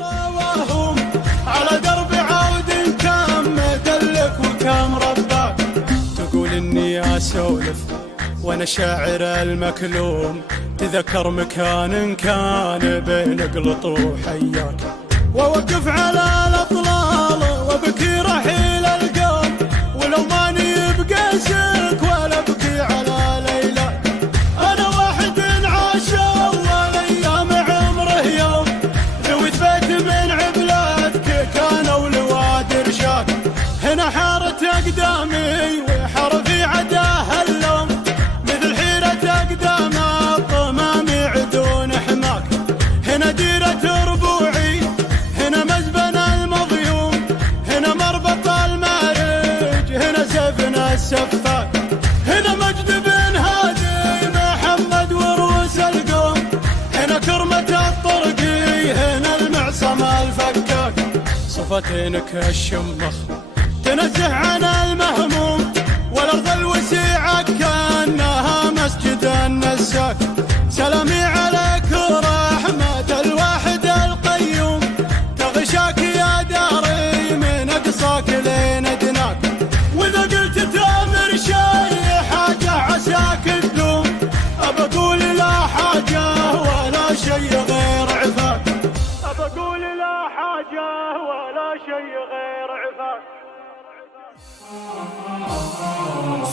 وهم على درب عود كم دلك وكم رباك، تقول اني اسولف وانا شاعر المكلوم، تذكر مكان كان بين قلط وحياك، ووقف على الاطلال وبكي رحيل القوم، ولو ماني بقاسك ولا بكي على ليلى، انا واحد عاش اول ايام عمره يوم، ذويت بيت من عبلاتك كانوا لواد رشاك، هنا حارت اقدامي وحرفي عداه اللوم، مثل حيرة اقدام الطمام عدون حماك، هنا ديرة ربوعي هنا مزبن المضيوم، هنا مربط المارج هنا سفن السفاك، هنا مجد بن هادي محمد وروس القوم، هنا كرمة الطرقي هنا المعصم الفكاك، صفتينك الشمخ تنزه عن المهموم، والارض الوسيعة كأنها مسجد النساك، سلامي عليك ورحمة الواحد القيوم، تغشاك يا داري من اقصاك لين ادناك، واذا قلت تامر شي حاجة عساك تدوم، ابقول لا حاجة ولا شي غير عفاك، ابقول لا حاجة ولا شي غير عفاك.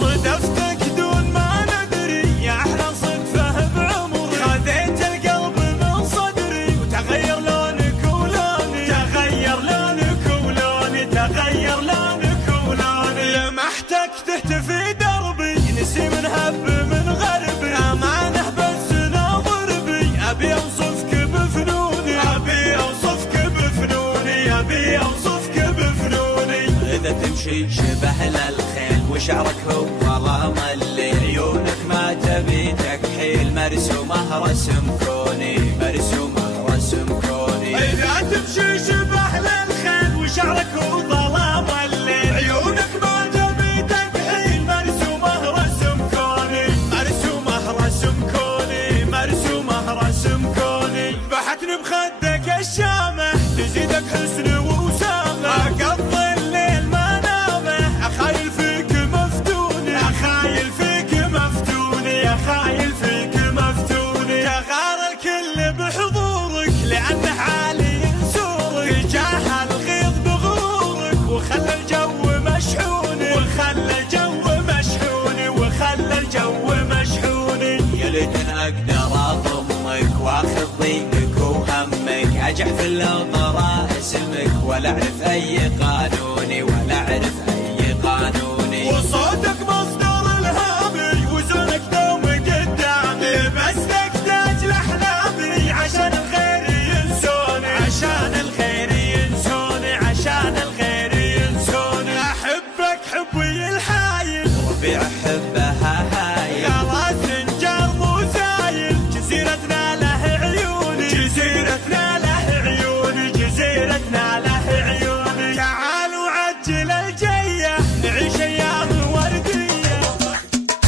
صدفتك دون ما ندري يا احلى صدفه بعمري، خذيت القلب من صدري وتغير لونك ولوني، تغير لونك ولوني، تغير لونك ولوني، لمحتك تهتفي دربي نسيم هب من غربي، امانه بس ناظر بي ابي اوصفك بفنوني، ابي اوصفك بفنوني، ابي اوصفك بفنوني، اذا تمشي شبه للخيل وشعرك هو ظلام الليل، عيونك ما تبي تكحيل مرسومه رسم كوني، مرسومه رسم كوني، اذا تمشي شبه للخيل وشعرك هو ظلام الليل، عيونك ما تبي تكحيل مرسومه رسم كوني، مرسومه رسم كوني، مرسومه رسم كوني، بحتني بخدك الشامه تزيدك حسن ووسامه، اقضي الليل ما نامه اخايل فيك مفتوني، اخايل فيك مفتوني، اخايل فيك مفتوني، تغار الكل بحضورك لانه عالي سورك، جاه الغيظ بغرورك وخلى الجو مشحوني، وخلى الجو مشحوني، وخلى الجو مشحوني، يا ليتني اقدر اضمك واخذ ضيقك وهمك، اجعل في النظرة اسمك ولا اعرف اي قانوني، ولا اعرف اي قانوني، وصوتك مصدر الهامي وزنك دوم قدامي، بس تحتاج لاحلامي عشان الغير ينسوني، عشان الغير ينسوني، عشان الغير ينسوني، احبك حبي الحايل ربيع احبها هايل، خلاص نجار مو زايل، جزيرتنا له عيوني، جزيرتنا له عيوني، جزيرتنا له عيوني، تعالوا عجل الجيه نعيش ايام ورديه،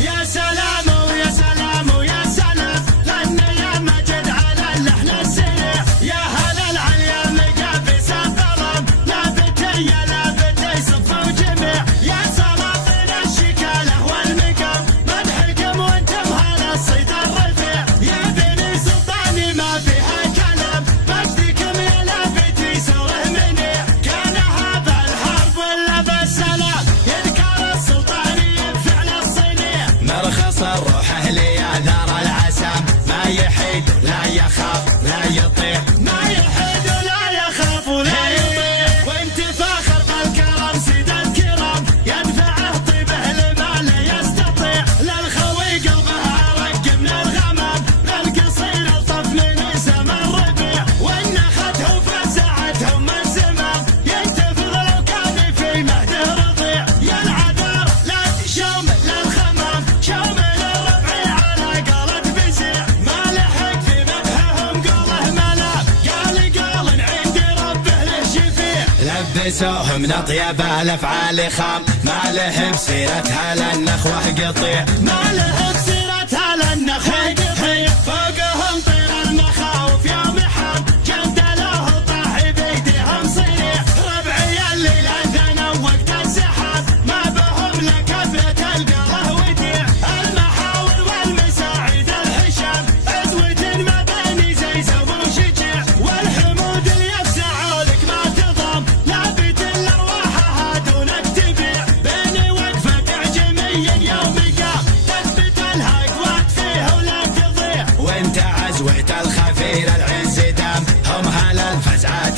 يا سلام ويا سلام ويا سلام، غني يا مجد على اللحن السريع، يا هلا العليا مقابي سفرم، لابتي يا لابتي صف وجميع، يا سلاطين الشكاله والمقام، مدحكم وانتم هلا الصيد الرفيع، يا بني سلطاني ما فيها كلام، مجدكم يا لابتي سوره منيع، كان هذا الحرب ولا بالسلام، يذكر السلطاني بفعل الصنيع، مرخص الروح اهلي يا دار العسام، ما يحيد لا يخاف لا يطيع، ما يحيد ولا يخاف ولا يطيع، وانت فاخر بالكرم سيد الكرام، ينفعه طيبه لما لا يستطيع، للخوي قلبه عرق من الغمام، للقصير الطف من سما الربيع، والنخته فزعتهم من زمام، ينتفض لو كان في مهده رضيع، يا العذار لا تشوم للخمام، شوم للربع على قلد بزيع، ما لحق في مدحهم قوله ملام، قال عند ربه له شفيع، لبسوه من اطيب الافعال خام، ما له بسيرتها للنخوه قطيع، ما له بسيرتها للنخوه قطيع، فوقهم طير المخاوف يوم حام، جند له طاح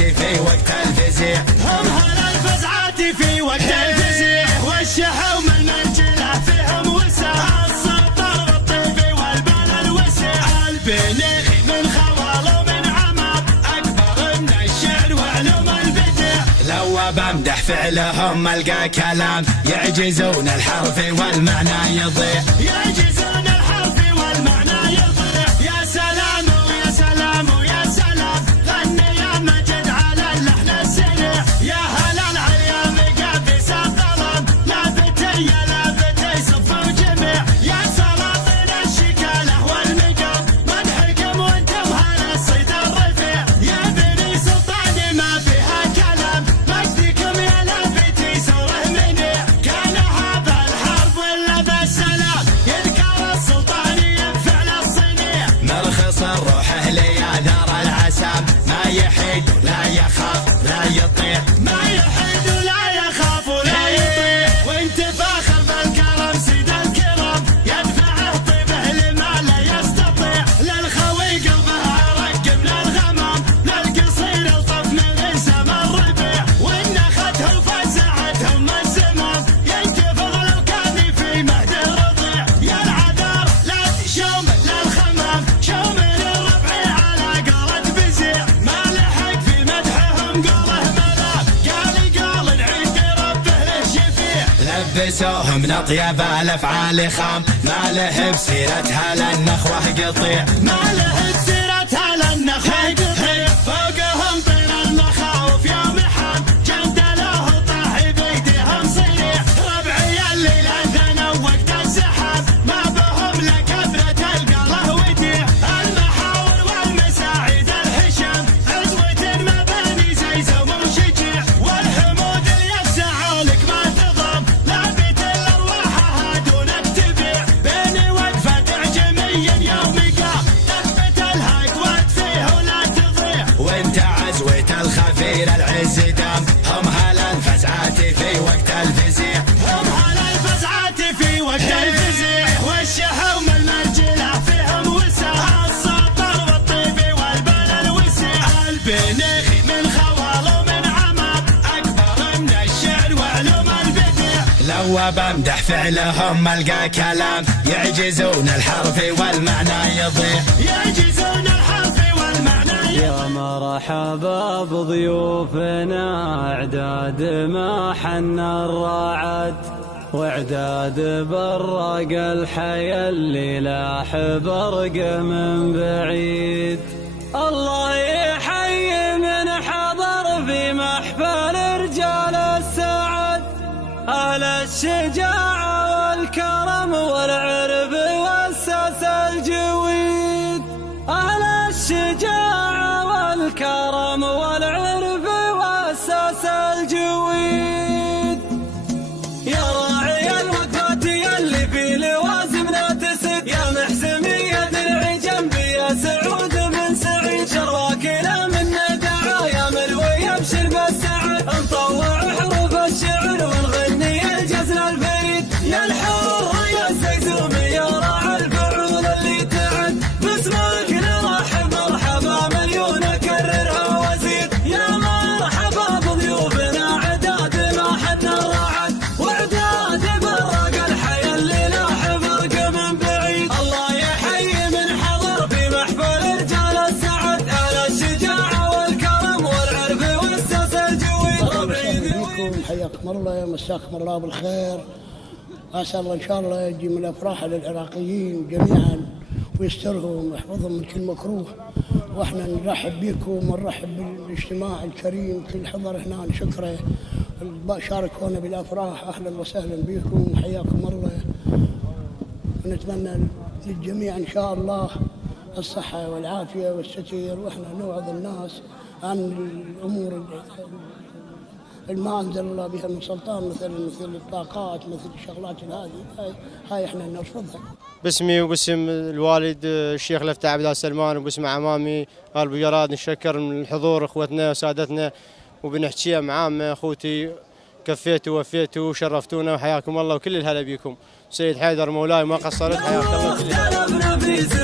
الفزعات في وقت الفزيع، هم هلا الفزعات في وقت الفزيع، والشحوم المنجلة فيهم وسع، السطر والطيب والبال الوسع، البنيخي من خوال ومن عمر أكبر من الشعر وعلوم البدع. لو بمدح فعلهم ألقى كلام يعجزون الحرف والمعنى يضيع، يعجزون الحرف والمعنى يضيع. يا سلام ويا سلام ويا سلام، غني يا مجد على اللحن السريع، يا هلا العيام قابس الظلام، لابتي يا لابتي صفوا جميع، يا سلاطين الشكاله والمقام، منحكم وانتم هلا الصيد الرفيع، يا بني سلطان ما فيها كلام، مجدكم يا لابتي سوره منيع، كان هذا الحرب ولا بالسلام، يذكر السلطان ينفعل الصنيع، مرخص الروح اهلي يا دار العسام، ما يحيد لا يخاف لا يطيع، ما يحيد ولا يخاف ولا يطيع، وانت فاخر بالكرم سيد الكرام، يدفعه طيبه لما لا يستطيع، للخوي قلبه رقم للغمام، للقصير الطف من سما الربيع، والنخته وفزعتهم الزمام، ينتفض لو كان في مهد الرضيع، يا العذار لا شوم للخمام، شوم للربع على قارة فزيع، ما لحق في مدحهم قوله ملام، قال عند ربه له شفيع، لبسوهم من اطيب الافعال خام، ما له بسيرتها للنخوه قطيع، ما له بسيرتها للنخوه قطيع، فوقهم طير المخاوف يا محام، جندله طاح بيدهم صريع، ربعي الليل انثنوا وقت الزحام، ما بهم لكثرة القله وديع، المحاور والمساعد الحشام، عزوة مباني زيزوم وشجيع، والحمود اللي يفزعوا لك ما تضام، لابت الارواح هادونك تبيع، بيني وقفة اعجميا يوم قام، تثبت الهاك وتفيه ولا تضيع، وانت عزوة الخفير العز دام، هم هلا الفزعات في وقت الفزيع، هم هلا الفزعات في وقت الفزيع، والشحوم المرجلة فيهم وسع، السطر والطيب والبال الوسع، البنيخي من خوال ومن عمر أكبر من الشعر وعلوم البدع. لو بمدح فعلهم ألقى كلام يعجزون الحرف والمعنى يضيع، يعجزون الحرف والمعنى يضيع. يا مرحبا بضيوفنا اعداد ما حن الرعد، واعداد برق الحيا اللي لاح برقه من بعيد، الله يحيي من حضر في محفل رجال السعد، اهل الشجاعه والكرم والعرف والساس الجويد، اهل الشجاعه والكرم والعرف والساس الجويد، يا راعي الوقفات يلي في لوازمنا تسد، يا محسمية درعي جنبي يا سعود من سعيد، شراكنا من دعا يا ملوي ابشر بالسعد، نطوع حروف الشعر ونغني الجزل الفريد، يا الحر يا الزيزوم يا راعي الفعول اللي تعد، باسمك نرحب مرحبا مليون اكررها وازيد، يا مرحبا بضيوفنا عداد ما حن الرعد، واعداد برق الحيا اللي لاح فرق من بعيد، الله يحيي من حضر في محفل رجال السعد، اهل الشجاعه والكرم والعرف والساس الجويد. بكم حياكم الله، مساكم الله بالخير، اسال الله ان شاء الله يجي من الافراح للعراقيين جميعا ويسترهم ويحفظهم من كل مكروه، واحنا نرحب بكم ونرحب بالاجتماع الكريم، كل حضر هنا نشكره، شاركونا بالافراح، اهلا وسهلا بكم حياكم الله، ونتمنى للجميع ان شاء الله الصحه والعافيه والستير، واحنا نوعظ الناس عن الامور ما انزل الله بها من سلطان، مثل الطاقات، مثل الشغلات هذه هاي احنا نرفضها. باسمي وباسم الوالد الشيخ لفتح عبد الله سلمان وباسم عمامي ال بقراد نشكر من الحضور اخوتنا وسادتنا، وبنحكيها معامه اخوتي، كفيتوا ووفيتوا وشرفتونا وحياكم الله وكل الهلا بكم. سيد حيدر مولاي ما قصرت، حياك الله.